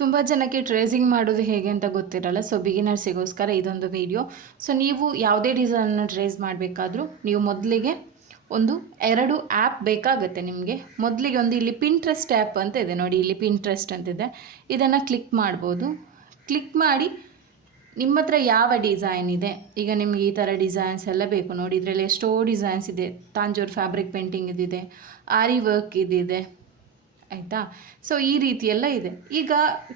ತುಂಬ ಜನಕ್ಕೆ ಟ್ರೇಸಿಂಗ್ ಮಾಡೋದು ಹೇಗೆ ಅಂತ ಗೊತ್ತಿರಲ್ಲ. ಸೊ ಬಿಗಿನರ್ಸಿಗೋಸ್ಕರ ಇದೊಂದು ವಿಡಿಯೋ. ಸೊ ನೀವು ಯಾವುದೇ ಡಿಸೈನನ್ನು ಟ್ರೇಸ್ ಮಾಡಬೇಕಾದ್ರೂ ನೀವು ಮೊದಲಿಗೆ ಒಂದು 2 ಆ್ಯಪ್ ಬೇಕಾಗುತ್ತೆ ನಿಮಗೆ. ಮೊದಲಿಗೆ ಒಂದು ಇಲ್ಲಿ ಪಿಂಟ್ರೆಸ್ಟ್ ಆ್ಯಪ್ ಅಂತ ಇದೆ ನೋಡಿ, ಇಲ್ಲಿ ಪಿಂಟ್ರೆಸ್ಟ್ ಅಂತಿದೆ. ಇದನ್ನು ಕ್ಲಿಕ್ ಮಾಡ್ಬೋದು. ಕ್ಲಿಕ್ ಮಾಡಿ ನಿಮ್ಮ ಹತ್ರ ಯಾವ ಡಿಸೈನ್ ಇದೆ, ಈಗ ನಿಮಗೆ ಈ ಥರ ಡಿಸೈನ್ಸ್ ಎಲ್ಲ ಬೇಕು ನೋಡಿ. ಇದರಲ್ಲಿ ಎಷ್ಟೋ ಡಿಸೈನ್ಸ್ ಇದೆ. ತಾಂಜೂರ್ ಫ್ಯಾಬ್ರಿಕ್ ಪೇಂಟಿಂಗ್ ಇದಿದೆ, ಆರಿ ವರ್ಕ್ ಇದಿದೆ, ಆಯಿತಾ. ಸೊ ಈ ರೀತಿಯೆಲ್ಲ ಇದೆ. ಈಗ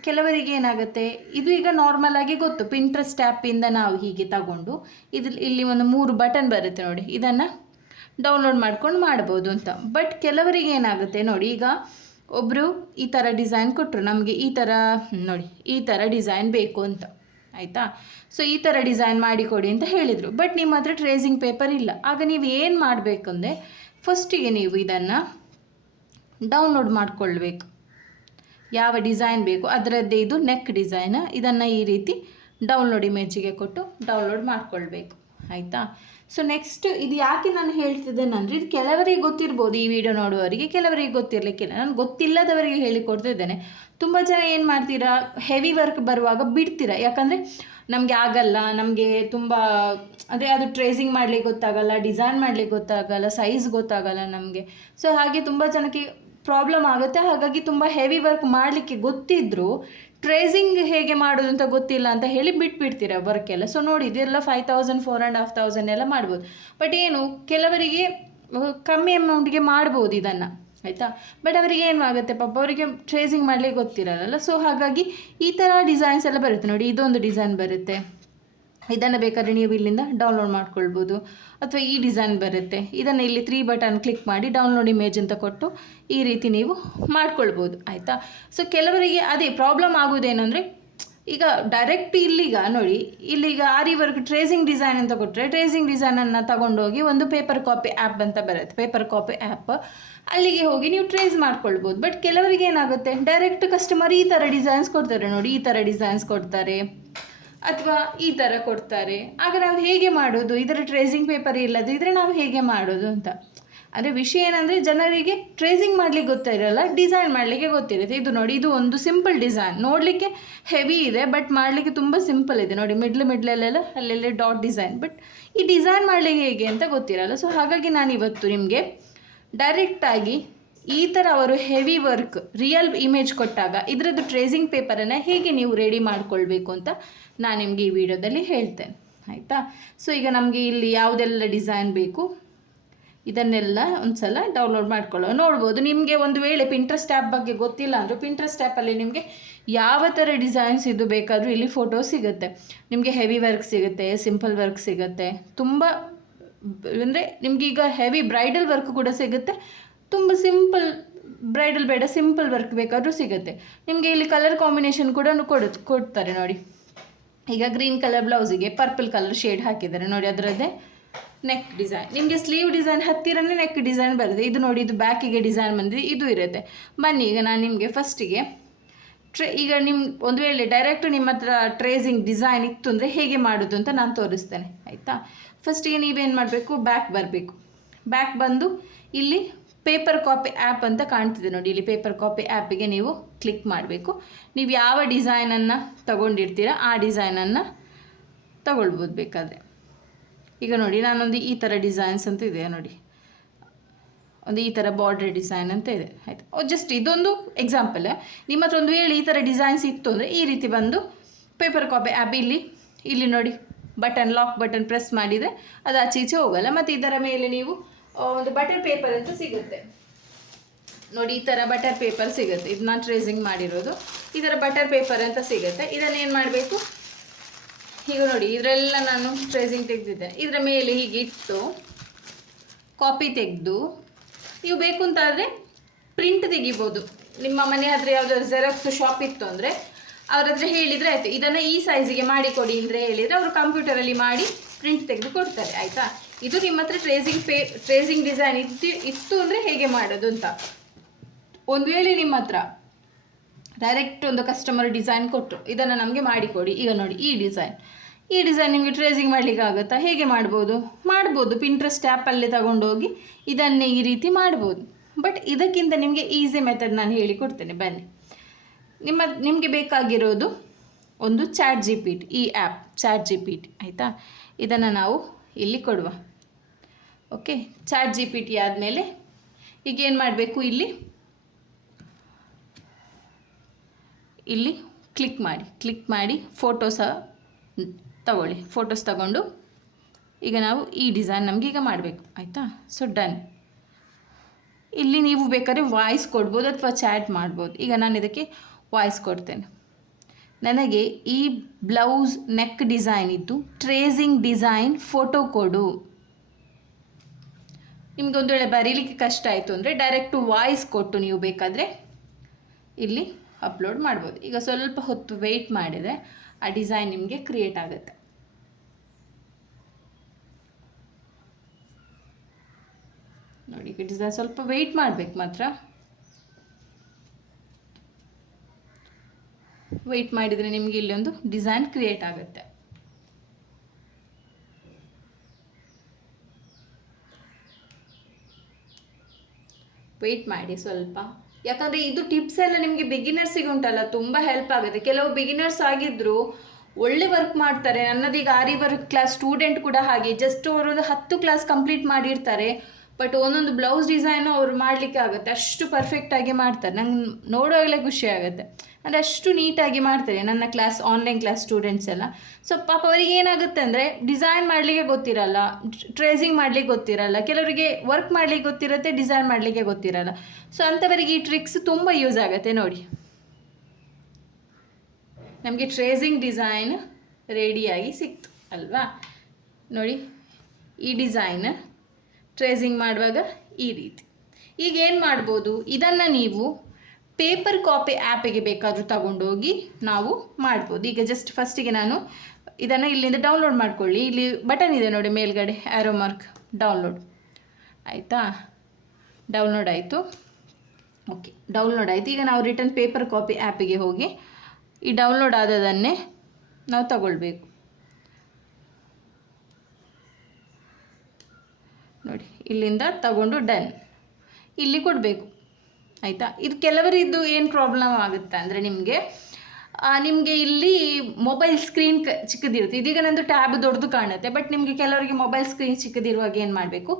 ಕೆಲವರಿಗೆ ಏನಾಗುತ್ತೆ, ಇದು ಈಗ ನಾರ್ಮಲ್ ಆಗಿ ಗೊತ್ತು, ಪಿಂಟ್ರೆಸ್ಟ್ ಆ್ಯಪಿಂದ ನಾವು ಹೀಗೆ ತಗೊಂಡು ಇಲ್ಲಿ ಒಂದು 3 ಬಟನ್ ಬರುತ್ತೆ ನೋಡಿ, ಇದನ್ನು ಡೌನ್ಲೋಡ್ ಮಾಡ್ಕೊಂಡು ಮಾಡ್ಬೋದು ಅಂತ. ಬಟ್ ಕೆಲವರಿಗೆ ಏನಾಗುತ್ತೆ ನೋಡಿ, ಈಗ ಒಬ್ಬರು ಈ ಥರ ಡಿಸೈನ್ ಕೊಟ್ಟರು, ನಮಗೆ ಈ ಥರ ನೋಡಿ, ಈ ಥರ ಡಿಸೈನ್ ಬೇಕು ಅಂತ, ಆಯಿತಾ. ಸೊ ಈ ಥರ ಡಿಸೈನ್ ಮಾಡಿಕೊಡಿ ಅಂತ ಹೇಳಿದರು. ಬಟ್ ನಿಮ್ಮ ಹತ್ರ ಟ್ರೇಸಿಂಗ್ ಪೇಪರ್ ಇಲ್ಲ. ಆಗ ನೀವು ಏನು ಮಾಡಬೇಕಂದ್ರೆ, ಫಸ್ಟಿಗೆ ನೀವು ಇದನ್ನು ಡೌನ್ಲೋಡ್ ಮಾಡಿಕೊಳ್ಬೇಕು. ಯಾವ ಡಿಸೈನ್ ಬೇಕು ಅದರದ್ದೇ, ಇದು ನೆಕ್ ಡಿಸೈನ್, ಇದನ್ನು ಈ ರೀತಿ ಡೌನ್ಲೋಡ್ ಇಮೇಜಿಗೆ ಕೊಟ್ಟು ಡೌನ್ಲೋಡ್ ಮಾಡಿಕೊಳ್ಬೇಕು, ಆಯಿತಾ. ಸೊ ನೆಕ್ಸ್ಟ್ ಇದು ಯಾಕೆ ನಾನು ಹೇಳ್ತಿದ್ದೇನೆ ಅಂದರೆ, ಇದು ಕೆಲವರಿಗೆ ಗೊತ್ತಿರ್ಬೋದು, ಈ ವಿಡಿಯೋ ನೋಡುವವರಿಗೆ, ಕೆಲವರಿಗೆ ಗೊತ್ತಿರಲಿಕ್ಕಿಲ್ಲ. ನಾನು ಗೊತ್ತಿಲ್ಲದವರಿಗೆ ಹೇಳಿಕೊಡ್ತಿದ್ದೇನೆ. ತುಂಬ ಜನ ಏನು ಮಾಡ್ತೀರಾ, ಹೆವಿ ವರ್ಕ್ ಬರುವಾಗ ಬಿಡ್ತೀರಾ. ಯಾಕಂದರೆ ನಮಗೆ ಆಗಲ್ಲ, ನಮಗೆ ತುಂಬ ಅಂದರೆ ಅದು ಟ್ರೇಸಿಂಗ್ ಮಾಡಲಿಕ್ಕೆ ಗೊತ್ತಾಗಲ್ಲ, ಡಿಸೈನ್ ಮಾಡಲಿಕ್ಕೆ ಗೊತ್ತಾಗಲ್ಲ, ಸೈಜ್ ಗೊತ್ತಾಗಲ್ಲ ನಮಗೆ. ಸೊ ಹಾಗೆ ತುಂಬ ಜನಕ್ಕೆ ಪ್ರಾಬ್ಲಮ್ ಆಗುತ್ತೆ. ಹಾಗಾಗಿ ತುಂಬ ಹೆವಿ ವರ್ಕ್ ಮಾಡಲಿಕ್ಕೆ ಗೊತ್ತಿದ್ದರೂ ಟ್ರೇಸಿಂಗ್ ಹೇಗೆ ಮಾಡೋದು ಅಂತ ಗೊತ್ತಿಲ್ಲ ಅಂತ ಹೇಳಿ ಬಿಟ್ಬಿಡ್ತೀರ ವರ್ಕೆಲ್ಲ. ಸೊ ನೋಡಿ, ಇದೆಲ್ಲ 5000 4500 ಎಲ್ಲ ಮಾಡ್ಬೋದು. ಬಟ್ ಏನು, ಕೆಲವರಿಗೆ ಕಮ್ಮಿ ಅಮೌಂಟಿಗೆ ಮಾಡ್ಬೋದು ಇದನ್ನು, ಆಯಿತಾ. ಬಟ್ ಅವರಿಗೆ ಏನು ಆಗುತ್ತೆ ಪಾಪ, ಅವರಿಗೆ ಟ್ರೇಸಿಂಗ್ ಮಾಡಲಿಕ್ಕೆ ಗೊತ್ತಿರಲ್ಲ. ಸೊ ಹಾಗಾಗಿ ಈ ಥರ ಡಿಸೈನ್ಸ್ ಎಲ್ಲ ಬರುತ್ತೆ ನೋಡಿ. ಇದೊಂದು ಡಿಸೈನ್ ಬರುತ್ತೆ, ಇದನ್ನು ಬೇಕಾದರೆ ನೀವು ಇಲ್ಲಿಂದ ಡೌನ್ಲೋಡ್ ಮಾಡ್ಕೊಳ್ಬೋದು. ಅಥವಾ ಈ ಡಿಸೈನ್ ಬರುತ್ತೆ, ಇದನ್ನು ಇಲ್ಲಿ 3 ಬಟನ್ ಕ್ಲಿಕ್ ಮಾಡಿ ಡೌನ್ಲೋಡ್ ಇಮೇಜ್ ಅಂತ ಕೊಟ್ಟು ಈ ರೀತಿ ನೀವು ಮಾಡ್ಕೊಳ್ಬೋದು, ಆಯಿತಾ. ಸೊ ಕೆಲವರಿಗೆ ಅದೇ ಪ್ರಾಬ್ಲಮ್ ಆಗೋದೇನೆಂದರೆ, ಈಗ ಡೈರೆಕ್ಟ್ ಇಲ್ಲಿಗ ನೋಡಿ, ಇಲ್ಲಿಗ ಆರಿ ವರ್ಕ್ ಟ್ರೇಸಿಂಗ್ ಡಿಸೈನ್ ಅಂತ ಕೊಟ್ಟರೆ, ಟ್ರೇಸಿಂಗ್ ಡಿಸೈನನ್ನು ತಗೊಂಡೋಗಿ ಒಂದು ಪೇಪರ್ ಕಾಪಿ ಆ್ಯಪ್ ಅಂತ ಬರುತ್ತೆ, ಪೇಪರ್ ಕಾಪಿ ಆ್ಯಪ್, ಅಲ್ಲಿಗೆ ಹೋಗಿ ನೀವು ಟ್ರೇಸ್ ಮಾಡ್ಕೊಳ್ಬೋದು. ಬಟ್ ಕೆಲವರಿಗೆ ಏನಾಗುತ್ತೆ, ಡೈರೆಕ್ಟ್ ಕಸ್ಟಮರ್ ಈ ಥರ ಡಿಸೈನ್ಸ್ ಕೊಡ್ತಾರೆ ನೋಡಿ, ಈ ಥರ ಡಿಸೈನ್ಸ್ ಕೊಡ್ತಾರೆ ಅಥವಾ ಈ ಥರ ಕೊಡ್ತಾರೆ. ಆಗ ನಾವು ಹೇಗೆ ಮಾಡೋದು, ಇದರ ಟ್ರೇಸಿಂಗ್ ಪೇಪರ್ ಇಲ್ಲದಿದ್ದರೆ ನಾವು ಹೇಗೆ ಮಾಡೋದು ಅಂತ. ಅಂದರೆ ವಿಷಯ ಏನಂದರೆ, ಜನರಿಗೆ ಟ್ರೇಸಿಂಗ್ ಮಾಡಲಿಕ್ಕೆ ಗೊತ್ತಿರಲ್ಲ, ಡಿಸೈನ್ ಮಾಡಲಿಕ್ಕೆ ಗೊತ್ತಿರುತ್ತೆ. ಇದು ನೋಡಿ, ಇದು ಒಂದು ಸಿಂಪಲ್ ಡಿಸೈನ್, ನೋಡಲಿಕ್ಕೆ ಹೆವಿ ಇದೆ ಬಟ್ ಮಾಡಲಿಕ್ಕೆ ತುಂಬ ಸಿಂಪಲ್ ಇದೆ ನೋಡಿ. ಮಿಡ್ಲಲ್ಲೆಲ್ಲ ಅಲ್ಲೆಲ್ಲ ಡಾಟ್ ಡಿಸೈನ್, ಬಟ್ ಈ ಡಿಸೈನ್ ಮಾಡಲಿಕ್ಕೆ ಹೇಗೆ ಅಂತ ಗೊತ್ತಿರಲ್ಲ. ಸೊ ಹಾಗಾಗಿ ನಾನು ಇವತ್ತು ನಿಮಗೆ ಡೈರೆಕ್ಟಾಗಿ ಈ ಥರ ಅವರು ಹೆವಿ ವರ್ಕ್ ರಿಯಲ್ ಇಮೇಜ್ ಕೊಟ್ಟಾಗ ಇದರದ್ದು ಟ್ರೇಸಿಂಗ್ ಪೇಪರನ್ನು ಹೇಗೆ ನೀವು ರೆಡಿ ಮಾಡಿಕೊಳ್ಬೇಕು ಅಂತ ನಾನು ನಿಮಗೆ ಈ ವಿಡಿಯೋದಲ್ಲಿ ಹೇಳ್ತೇನೆ, ಆಯಿತಾ. ಸೊ ಈಗ ನಮಗೆ ಇಲ್ಲಿ ಯಾವುದೆಲ್ಲ ಡಿಸೈನ್ ಬೇಕು ಇದನ್ನೆಲ್ಲ ಒಂದು ಸಲ ಡೌನ್ಲೋಡ್ ಮಾಡ್ಕೊಳ್ಳೋ ನೋಡ್ಬೋದು. ನಿಮಗೆ ಒಂದು ವೇಳೆ ಪಿಂಟ್ರೆಸ್ಟ್ ಆ್ಯಪ್ ಬಗ್ಗೆ ಗೊತ್ತಿಲ್ಲ ಅಂದರೆ, ಪಿಂಟ್ರೆಸ್ಟ್ ಆ್ಯಪಲ್ಲಿ ನಿಮಗೆ ಯಾವ ಥರ ಡಿಸೈನ್ಸ್ ಇದು ಬೇಕಾದರೂ ಇಲ್ಲಿ ಫೋಟೋ ಸಿಗುತ್ತೆ. ನಿಮಗೆ ಹೆವಿ ವರ್ಕ್ ಸಿಗುತ್ತೆ, ಸಿಂಪಲ್ ವರ್ಕ್ ಸಿಗುತ್ತೆ, ತುಂಬ ಅಂದರೆ ನಿಮಗೀಗ ಹೆವಿ ಬ್ರೈಡಲ್ ವರ್ಕ್ ಕೂಡ ಸಿಗುತ್ತೆ, ತುಂಬ ಸಿಂಪಲ್ ಬ್ರೈಡಲ್ ಬೇಡ ಸಿಂಪಲ್ ವರ್ಕ್ ಬೇಕಾದರೂ ಸಿಗುತ್ತೆ. ನಿಮಗೆ ಇಲ್ಲಿ ಕಲರ್ ಕಾಂಬಿನೇಷನ್ ಕೂಡ ಕೊಡ್ತಾರೆ ನೋಡಿ. ಈಗ ಗ್ರೀನ್ ಕಲರ್ ಬ್ಲೌಸಿಗೆ ಪರ್ಪಲ್ ಕಲರ್ ಶೇಡ್ ಹಾಕಿದ್ದಾರೆ ನೋಡಿ, ಅದರದ್ದೇ ನೆಕ್ ಡಿಸೈನ್. ನಿಮಗೆ ಸ್ಲೀವ್ ಡಿಸೈನ್ ಹತ್ತಿರನೇ ನೆಕ್ ಡಿಸೈನ್ ಬರುತ್ತೆ. ಇದು ನೋಡಿ, ಇದು ಬ್ಯಾಕಿಗೆ ಡಿಸೈನ್ ಬಂದಿದೆ, ಇದು ಇರುತ್ತೆ. ಬನ್ನಿ ಈಗ ನಾನು ನಿಮಗೆ ಫಸ್ಟಿಗೆ ಈಗ ನಿಮ್ಮ ಒಂದು ವೇಳೆ ಡೈರೆಕ್ಟ್ ನಿಮ್ಮ ಹತ್ರ ಟ್ರೇಸಿಂಗ್ ಡಿಸೈನ್ ಇತ್ತು ಅಂದರೆ ಹೇಗೆ ಮಾಡೋದು ಅಂತ ನಾನು ತೋರಿಸ್ತೇನೆ, ಆಯಿತಾ. ಫಸ್ಟಿಗೆ ನೀವೇನು ಮಾಡಬೇಕು, ಬ್ಯಾಕ್ ಬರಬೇಕು. ಬ್ಯಾಕ್ ಬಂದು ಇಲ್ಲಿ ಪೇಪರ್ ಕಾಪಿ ಆ್ಯಪ್ ಅಂತ ಕಾಣ್ತಿದೆ ನೋಡಿ, ಇಲ್ಲಿ ಪೇಪರ್ ಕಾಪಿ ಆ್ಯಪಿಗೆ ನೀವು ಕ್ಲಿಕ್ ಮಾಡಬೇಕು. ನೀವು ಯಾವ ಡಿಸೈನನ್ನು ತಗೊಂಡಿರ್ತೀರ ಆ ಡಿಸೈನನ್ನು ತಗೊಳ್ಬೋದು ಬೇಕಾದರೆ. ಈಗ ನೋಡಿ, ನಾನೊಂದು ಈ ಥರ ಡಿಸೈನ್ಸ್ ಅಂತ ಇದೆ ನೋಡಿ, ಒಂದು ಈ ಥರ ಬಾರ್ಡರ್ ಡಿಸೈನ್ ಅಂತ ಇದೆ, ಆಯಿತು. ಜಸ್ಟ್ ಇದೊಂದು ಎಕ್ಸಾಂಪಲ್. ನಿಮ್ಮ ಹತ್ರ ಒಂದು ವೇಳೆ ಈ ಥರ ಡಿಸೈನ್ಸ್ ಇತ್ತು ಅಂದರೆ ಈ ರೀತಿ ಬಂದು ಪೇಪರ್ ಕಾಪಿ ಆ್ಯಪ್ ಇಲ್ಲಿ ನೋಡಿ, ಬಟನ್ ಲಾಕ್ ಬಟನ್ ಪ್ರೆಸ್ ಮಾಡಿದರೆ ಅದು ಆಚೆ ಈಚೆ ಹೋಗಲ್ಲ. ಮತ್ತು ಇದರ ಮೇಲೆ ನೀವು ಒಂದು ಬಟರ್ ಪೇಪರ್ ಅಂತ ಸಿಗುತ್ತೆ ನೋಡಿ, ಈ ಥರ ಬಟರ್ ಪೇಪರ್ ಸಿಗುತ್ತೆ. ಇದು ನಾನು ಟ್ರೇಸಿಂಗ್ ಮಾಡಿರೋದು, ಈ ಥರ ಬಟರ್ ಪೇಪರ್ ಅಂತ ಸಿಗುತ್ತೆ. ಇದನ್ನು ಏನು ಮಾಡಬೇಕು, ಈಗ ನೋಡಿ ಇದರೆಲ್ಲ ನಾನು ಟ್ರೇಸಿಂಗ್ ತೆಗೆದಿದ್ದೇನೆ. ಇದರ ಮೇಲೆ ಹೀಗೆ ಇಟ್ಟು ಕಾಪಿ ತೆಗೆದು ನೀವು ಬೇಕು ಅಂತಾದರೆ ಪ್ರಿಂಟ್ ತೆಗಿಬೋದು. ನಿಮ್ಮ ಮನೆ ಹತ್ರ ಯಾವುದಾದ್ರು ಜೆರಾಕ್ಸ್ ಶಾಪ್ ಇತ್ತು ಅಂದರೆ ಅವ್ರ ಹತ್ರ ಹೇಳಿದರೆ ಆಯಿತು, ಇದನ್ನು ಈ ಸೈಜಿಗೆ ಮಾಡಿಕೊಡಿ ಅಂದರೆ ಹೇಳಿದರೆ ಅವರು ಕಂಪ್ಯೂಟರಲ್ಲಿ ಮಾಡಿ ಪ್ರಿಂಟ್ ತೆಗೆದು ಕೊಡ್ತಾರೆ, ಆಯಿತಾ. ಇದು ನಿಮ್ಮ ಹತ್ರ ಟ್ರೇಸಿಂಗ್ ಡಿಸೈನ್ ಇತ್ತು ಅಂದರೆ ಹೇಗೆ ಮಾಡೋದು ಅಂತ. ಒಂದು ವೇಳೆ ನಿಮ್ಮ ಹತ್ರ ಡೈರೆಕ್ಟ್ ಒಂದು ಕಸ್ಟಮರ್ ಡಿಸೈನ್ ಕೊಟ್ಟರು, ಇದನ್ನು ನಮಗೆ ಮಾಡಿಕೊಡಿ, ಈಗ ನೋಡಿ ಈ ಡಿಸೈನ್ ನಿಮಗೆ ಟ್ರೇಸಿಂಗ್ ಮಾಡಲಿಕ್ಕೆ ಆಗುತ್ತಾ, ಹೇಗೆ ಮಾಡ್ಬೋದು ಪಿಂಟ್ರೆಸ್ಟ್ ಆ್ಯಪಲ್ಲೇ ತಗೊಂಡೋಗಿ ಇದನ್ನೇ ಈ ರೀತಿ ಮಾಡ್ಬೋದು. ಬಟ್ ಇದಕ್ಕಿಂತ ನಿಮಗೆ ಈಸಿ ಮೆಥಡ್ ನಾನು ಹೇಳಿಕೊಡ್ತೇನೆ, ಬನ್ನಿ. ನಿಮಗೆ ಬೇಕಾಗಿರೋದು ಒಂದು ಚಾಟ್ ಜಿ ಪಿ ಟಿ, ಈ app ChatGPT ಆಯಿತಾ. ಇದನ್ನು ನಾವು ಇಲ್ಲಿ ಕೊಡುವ. Okay, ChatGPT ಆದಮೇಲೆ ಈಗ ಏನು ಮಾಡಬೇಕು, ಇಲ್ಲಿ ಕ್ಲಿಕ್ ಮಾಡಿ ಫೋಟೋಸ ತಗೊಳ್ಳಿ. ಫೋಟೋಸ್ ತಗೊಂಡು ಈಗ ನಾವು ಈ ಡಿಸೈನ್ ನಮಗೆ ಈಗ ಮಾಡಬೇಕು ಆಯಿತಾ. So done. ಇಲ್ಲಿ ನೀವು ಬೇಕಾದ್ರೆ ವಾಯ್ಸ್ ಕೊಡ್ಬೋದು ಅಥವಾ ಚಾಟ್ ಮಾಡ್ಬೋದು. ಈಗ ನಾನು ಇದಕ್ಕೆ ವಾಯ್ಸ್ ಕೊಡ್ತೇನೆ. ನನಗೆ ಈ ಬ್ಲೌಸ್ ನೆಕ್ ಡಿಸೈನ್ ಇದ್ದು ಟ್ರೇಸಿಂಗ್ ಡಿಸೈನ್ ಫೋಟೋ ಕೊಡು. ನಿಮ್ಗೆ ಒಂದು ವೇಳೆ ಬರೀಲಿಕ್ಕೆ ಕಷ್ಟ ಆಯಿತು ಅಂದರೆ ಡೈರೆಕ್ಟು ವಾಯ್ಸ್ ಕೊಟ್ಟು ನೀವು ಬೇಕಾದರೆ ಇಲ್ಲಿ ಅಪ್ಲೋಡ್ ಮಾಡ್ಬೋದು. ಈಗ ಸ್ವಲ್ಪ ಹೊತ್ತು ವೆಯ್ಟ್ ಮಾಡಿದರೆ ಆ ಡಿಸೈನ್ ನಿಮಗೆ ಕ್ರಿಯೇಟ್ ಆಗುತ್ತೆ. ನೋಡಿ, ಈಗ ಡಿಸೈನ್ ಸ್ವಲ್ಪ ವೆಯ್ಟ್ ಮಾಡಬೇಕು ಮಾತ್ರ. ವೆಯ್ಟ್ ಮಾಡಿದರೆ ನಿಮಗೆ ಇಲ್ಲಿ ಒಂದು ಡಿಸೈನ್ ಕ್ರಿಯೇಟ್ ಆಗುತ್ತೆ. ವೆಯ್ಟ್ ಮಾಡಿ ಸ್ವಲ್ಪ, ಯಾಕಂದರೆ ಇದು ಟಿಪ್ಸ್ ಎಲ್ಲ ನಿಮಗೆ ಬಿಗಿನರ್ಸಿಗೆ ಉಂಟಲ್ಲ ತುಂಬ ಹೆಲ್ಪ್ ಆಗುತ್ತೆ. ಕೆಲವು ಬಿಗಿನರ್ಸ್ ಆಗಿದ್ದರೂ ಒಳ್ಳೆ ವರ್ಕ್ ಮಾಡ್ತಾರೆ. ನನ್ನದೀಗ ಆರಿ ವರ್ಕ್ ಕ್ಲಾಸ್ ಸ್ಟೂಡೆಂಟ್ ಕೂಡ ಹಾಗೆ, ಜಸ್ಟ್ ಅವರು ಒಂದು 10 ಕ್ಲಾಸ್ ಕಂಪ್ಲೀಟ್ ಮಾಡಿರ್ತಾರೆ. ಬಟ್ ಒಂದೊಂದು ಬ್ಲೌಸ್ ಡಿಸೈನು ಅವ್ರು ಮಾಡಲಿಕ್ಕೆ ಆಗುತ್ತೆ, ಅಷ್ಟು ಪರ್ಫೆಕ್ಟಾಗಿ ಮಾಡ್ತಾರೆ. ನಂಗೆ ನೋಡುವಾಗಲೇ ಖುಷಿ ಆಗುತ್ತೆ. ಅಂದರೆ ಅಷ್ಟು ನೀಟಾಗಿ ಮಾಡ್ತಾರೆ ನನ್ನ ಕ್ಲಾಸ್, ಆನ್ಲೈನ್ ಕ್ಲಾಸ್ ಸ್ಟೂಡೆಂಟ್ಸ್ ಎಲ್ಲ. ಸೊ ಪಾಪ ಅವರಿಗೆ ಏನಾಗುತ್ತೆ ಅಂದರೆ ಡಿಸೈನ್ ಮಾಡಲಿಕ್ಕೆ ಗೊತ್ತಿರಲ್ಲ, ಟ್ರೇಸಿಂಗ್ ಮಾಡಲಿಕ್ಕೆ ಗೊತ್ತಿರಲ್ಲ, ಕೆಲವರಿಗೆ ವರ್ಕ್ ಮಾಡಲಿಕ್ಕೆ ಗೊತ್ತಿರುತ್ತೆ, ಡಿಸೈನ್ ಮಾಡಲಿಕ್ಕೆ ಗೊತ್ತಿರಲ್ಲ. ಸೊ ಅಂಥವರಿಗೆ ಈ ಟ್ರಿಕ್ಸ್ ತುಂಬ ಯೂಸ್ ಆಗುತ್ತೆ. ನೋಡಿ, ನಮಗೆ ಟ್ರೇಸಿಂಗ್ ಡಿಸೈನ್ ರೆಡಿಯಾಗಿ ಸಿಕ್ತು ಅಲ್ವಾ. ನೋಡಿ, ಈ ಡಿಸೈನ್ ಟ್ರೇಸಿಂಗ್ ಮಾಡುವಾಗ ಈ ರೀತಿ. ಈಗ ಏನು ಮಾಡ್ಬೋದು, ಇದನ್ನು ನೀವು ಪೇಪರ್ ಕಾಪಿ ಆ್ಯಪಿಗೆ ಬೇಕಾದರೂ ತಗೊಂಡೋಗಿ ನಾವು ಮಾಡ್ಬೋದು. ಈಗ ಜಸ್ಟ್ ಫಸ್ಟಿಗೆ ನಾನು ಇದನ್ನು ಇಲ್ಲಿಂದ ಡೌನ್ಲೋಡ್ ಮಾಡ್ಕೊಳ್ಳಿ. ಇಲ್ಲಿ ಬಟನ್ ಇದೆ ನೋಡಿ ಮೇಲ್ಗಡೆ, ಆ್ಯರೋ ಮಾರ್ಕ್, ಡೌನ್ಲೋಡ್ ಆಯಿತಾ. ಡೌನ್ಲೋಡ್ ಆಯಿತು. ಓಕೆ, ಡೌನ್ಲೋಡ್ ಆಯಿತು. ಈಗ ನಾವು ರಿಟರ್ನ್ ಪೇಪರ್ ಕಾಪಿ ಆ್ಯಪಿಗೆ ಹೋಗಿ ಈ ಡೌನ್ಲೋಡ್ ಆದದನ್ನೇ ನಾವು ತಗೊಳ್ಬೇಕು. ನೋಡಿ, ಇಲ್ಲಿಂದ ತಗೊಂಡು ಡನ್ ಇಲ್ಲಿ ಕೊಡಬೇಕು ಆಯಿತಾ. ಇದು ಕೆಲವರಿದ್ದು ಏನು ಪ್ರಾಬ್ಲಮ್ ಆಗುತ್ತೆ ಅಂದರೆ ನಿಮಗೆ ಇಲ್ಲಿ ಮೊಬೈಲ್ ಸ್ಕ್ರೀನ್ ಚಿಕ್ಕದಿರುತ್ತೆ. ಇದೀಗ ನಂದು ಟ್ಯಾಬ್ ದೊಡ್ಡದು ಕಾಣುತ್ತೆ, ಬಟ್ ನಿಮಗೆ ಕೆಲವರಿಗೆ ಮೊಬೈಲ್ ಸ್ಕ್ರೀನ್ ಚಿಕ್ಕದಿರುವಾಗ ಏನು ಮಾಡಬೇಕು,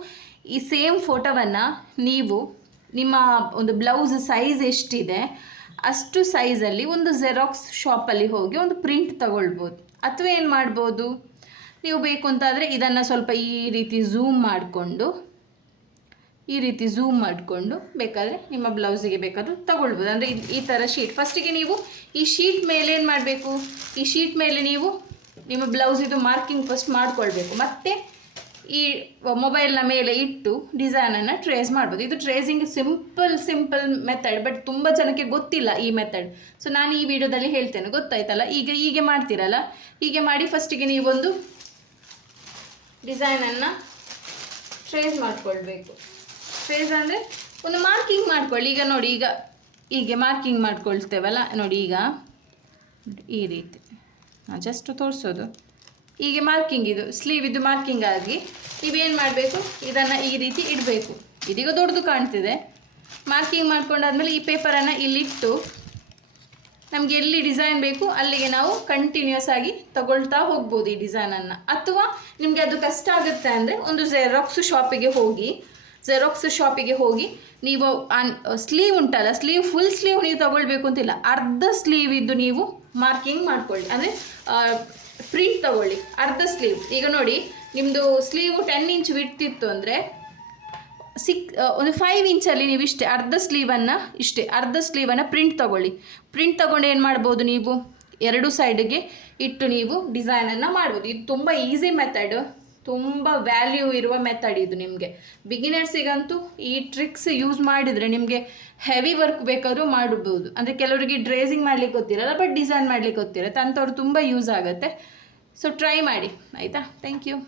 ಈ ಸೇಮ್ ಫೋಟೋವನ್ನು ನೀವು ನಿಮ್ಮ ಒಂದು ಬ್ಲೌಸ್ ಸೈಜ್ ಎಷ್ಟಿದೆ ಅಷ್ಟು ಸೈಜಲ್ಲಿ ಒಂದು ಜೆರಾಕ್ಸ್ ಶಾಪಲ್ಲಿ ಹೋಗಿ ಒಂದು ಪ್ರಿಂಟ್ ತಗೊಳ್ಬೋದು. ಅಥವಾ ಏನು ಮಾಡ್ಬೋದು, ನೀವು ಬೇಕು ಅಂತಾದರೆ ಇದನ್ನು ಸ್ವಲ್ಪ ಈ ರೀತಿ ಝೂಮ್ ಮಾಡಿಕೊಂಡು ಬೇಕಾದರೆ ನಿಮ್ಮ ಬ್ಲೌಸಿಗೆ ಬೇಕಾದರೂ ತಗೊಳ್ಬೋದು. ಅಂದರೆ ಈ ಥರ ಶೀಟ್ ಫಸ್ಟಿಗೆ ನೀವು ಈ ಶೀಟ್ ಮೇಲೆ ಏನು ಮಾಡಬೇಕು, ಈ ಶೀಟ್ ಮೇಲೆ ನೀವು ನಿಮ್ಮ ಬ್ಲೌಸಿದು ಮಾರ್ಕಿಂಗ್ ಫಸ್ಟ್ ಮಾಡ್ಕೊಳ್ಬೇಕು. ಮತ್ತು ಈ ಮೊಬೈಲ್ನ ಮೇಲೆ ಇಟ್ಟು ಡಿಸೈನನ್ನು ಟ್ರೇಸ್ ಮಾಡ್ಬೋದು. ಇದು ಟ್ರೇಸಿಂಗ್ ಸಿಂಪಲ್ ಮೆಥಡ್, ಬಟ್ ತುಂಬ ಜನಕ್ಕೆ ಗೊತ್ತಿಲ್ಲ ಈ ಮೆಥಡ್. ಸೊ ನಾನು ಈ ವಿಡಿಯೋದಲ್ಲಿ ಹೇಳ್ತೇನೆ, ಗೊತ್ತಾಯ್ತಲ್ಲ. ಹೀಗೆ ಮಾಡ್ತೀರಲ್ಲ, ಹೀಗೆ ಮಾಡಿ ಫಸ್ಟಿಗೆ ನೀವೊಂದು ಡಿಸೈನನ್ನು ಟ್ರೇಸ್ ಮಾಡ್ಕೊಳ್ಬೇಕು. ಟ್ರೇಸ್ ಅಂದರೆ ಒಂದು ಮಾರ್ಕಿಂಗ್ ಮಾಡ್ಕೊಳ್ಳಿ. ಈಗ ನೋಡಿ, ಈಗ ಹೀಗೆ ಮಾರ್ಕಿಂಗ್ ಮಾಡ್ಕೊಳ್ತೇವಲ್ಲ ನೋಡಿ, ಈಗ ಈ ರೀತಿ ಜಸ್ಟ್ ತೋರಿಸೋದು. ಹೀಗೆ ಮಾರ್ಕಿಂಗ್, ಇದು ಸ್ಲೀವ್ ಇದು ಮಾರ್ಕಿಂಗ್ ಆಗಿ ನೀವೇನು ಮಾಡಬೇಕು, ಇದನ್ನು ಈ ರೀತಿ ಇಡಬೇಕು. ಇದೀಗ ದೊಡ್ಡದು ಕಾಣ್ತಿದೆ. ಮಾರ್ಕಿಂಗ್ ಮಾಡ್ಕೊಂಡಾದ್ಮೇಲೆ ಈ ಪೇಪರನ್ನು ಇಲ್ಲಿಟ್ಟು ನಮಗೆ ಎಲ್ಲಿ ಡಿಸೈನ್ ಬೇಕು ಅಲ್ಲಿಗೆ ನಾವು ಕಂಟಿನ್ಯೂಸ್ ಆಗಿ ತಗೊಳ್ತಾ ಹೋಗ್ಬೋದು ಈ ಡಿಸೈನನ್ನು. ಅಥವಾ ನಿಮಗೆ ಅದು ಕಷ್ಟ ಆಗುತ್ತೆ ಅಂದರೆ ಒಂದು ಜೆರಾಕ್ಸ್ ಶಾಪಿಗೆ ಹೋಗಿ ನೀವು ಸ್ಲೀವ್ ಉಂಟಲ್ಲ, ಫುಲ್ ಸ್ಲೀವ್ ನೀವು ತಗೊಳ್ಬೇಕು ಅಂತಿಲ್ಲ, ಅರ್ಧ ಸ್ಲೀವ್ ಇದ್ದು ನೀವು ಮಾರ್ಕಿಂಗ್ ಮಾಡ್ಕೊಳ್ಳಿ. ಅಂದರೆ ಪ್ರಿಂಟ್ ತಗೊಳ್ಳಿ ಅರ್ಧ ಸ್ಲೀವ್. ಈಗ ನೋಡಿ, ನಿಮ್ಮದು ಸ್ಲೀವು 10 ಇಂಚ್ ವಿಡ್ತಿತ್ತು ಅಂದರೆ ಒಂದು 5 ಇಂಚಲ್ಲಿ ನೀವು ಅರ್ಧ ಸ್ಲೀವನ್ನು ಪ್ರಿಂಟ್ ತಗೊಳ್ಳಿ. ಪ್ರಿಂಟ್ ತಗೊಂಡು ಏನು ಮಾಡ್ಬೋದು, ನೀವು 2 ಸೈಡಿಗೆ ಇಟ್ಟು ನೀವು ಡಿಸೈನನ್ನು ಮಾಡ್ಬೋದು. ಇದು ತುಂಬ ಈಸಿ ಮೆಥಡ್, ತುಂಬ ವ್ಯಾಲ್ಯೂ ಇರುವ ಮೆಥಡ್ ಇದು. ನಿಮಗೆ ಬಿಗಿನರ್ಸಿಗಂತೂ ಈ ಟ್ರಿಕ್ಸ್ ಯೂಸ್ ಮಾಡಿದರೆ ನಿಮಗೆ ಹೆವಿ ವರ್ಕ್ ಬೇಕಾದರೂ ಮಾಡ್ಬೋದು. ಅಂದರೆ ಕೆಲವರಿಗೆ ಡ್ರೇಸಿಂಗ್ ಮಾಡಲಿಕ್ಕೆ ಗೊತ್ತಿರಲ್ಲ, ಬಟ್ ಡಿಸೈನ್ ಮಾಡಲಿಕ್ಕೆ ಗೊತ್ತಿರುತ್ತೆ, ಅಂಥವ್ರು ತುಂಬ ಯೂಸ್ ಆಗುತ್ತೆ. ಸೊ ಟ್ರೈ ಮಾಡಿ ಆಯಿತಾ. Thank you.